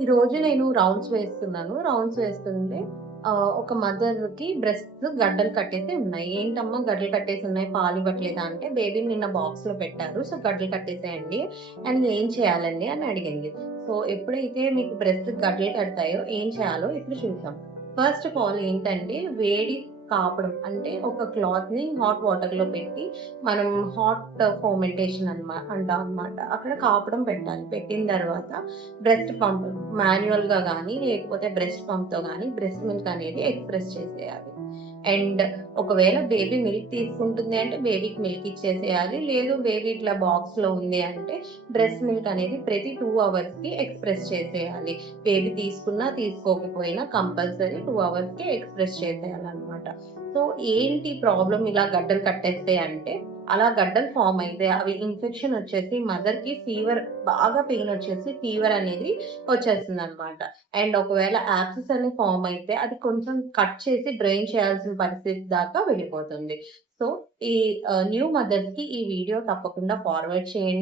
ఈరోజు నేను రౌండ్స్ వేస్తున్నాను. రౌండ్స్ వేస్తుంటే ఒక మదర్‌కి బ్రెస్ట్స్ గడ్డలు కట్టేసి ఉన్నాయి. "ఏంటమ్మా గడ్డలు కట్టేసున్నాయి, పాలివ్వట్లేదా?" అంటే, "బేబీని నిన్న బాక్స్‌లో పెట్టారు. సో, గడ్డలు కట్టేసాయండి. అండ్ ఏం చేయాలండి?" అని అడిగింది. సో, ఎప్పుడైతే మీకు బ్రెస్ట్‌కి గడ్డలు కడతాయో ఏం చేయాలో ఇప్పుడు చూద్దాం. ఫస్ట్ ఆఫ్ ఆల్ ఏంటంటే, వేడి కాపడం. అంటే ఒక క్లాత్‌ని హాట్ వాటర్‌లో పెట్టి మనం హాట్ ఫర్మెంటేషన్ అంటాం అనమాట. అక్కడ కాపడం పెట్టాలి. పెట్టిన తర్వాత బ్రెస్ట్ పంప్ మాన్యుయల్‌గా గానీ, లేకపోతే బ్రెస్ట్ పంప్‌తో గానీ బ్రెస్ట్ మిల్క్ అనేది ఎక్స్‌ప్రెస్ చేసేయాలి. అండ్ ఒకవేళ బేబీ మిల్క్ తీసుకుంటుంది అంటే బేబీకి మిల్క్ ఇచ్చేసేయాలి. లేదు బేబీ ఇట్లా బాక్స్‌లో ఉంది అంటే బ్రెస్ట్ మిల్క్ అనేది ప్రతి 2 అవర్స్‌కి ఎక్స్‌ప్రెస్ చేసేయాలి. బేబీ తీసుకున్నా, తీసుకోకపోయినా కంపల్సరీ 2 అవర్స్‌కి ఎక్స్‌ప్రెస్ చేసేయాలనమాట. సో, ఏంటి ప్రాబ్లమ్ ఇలా గడ్డలు కట్టేస్తాయి అంటే, అలా గడ్డలు ఫార్మ్ అయితే అవి ఇన్ఫెక్షన్ వచ్చేసి మదర్‌కి బాగా పెయిన్ వచ్చేసి ఫీవర్ అనేది వచ్చేస్తుందనమాట. అండ్ ఒకవేళ యాబ్సెస్ అని ఫార్మ్ అయితే అది కొంచెం కట్ చేసి డ్రైన్ చేయాల్సిన పరిస్థితి దాకా వెళ్ళిపోతుంది. సో, ఈ న్యూ మదర్స్‌కి ఈ వీడియో తప్పకుండా ఫార్వర్డ్ చేయండి.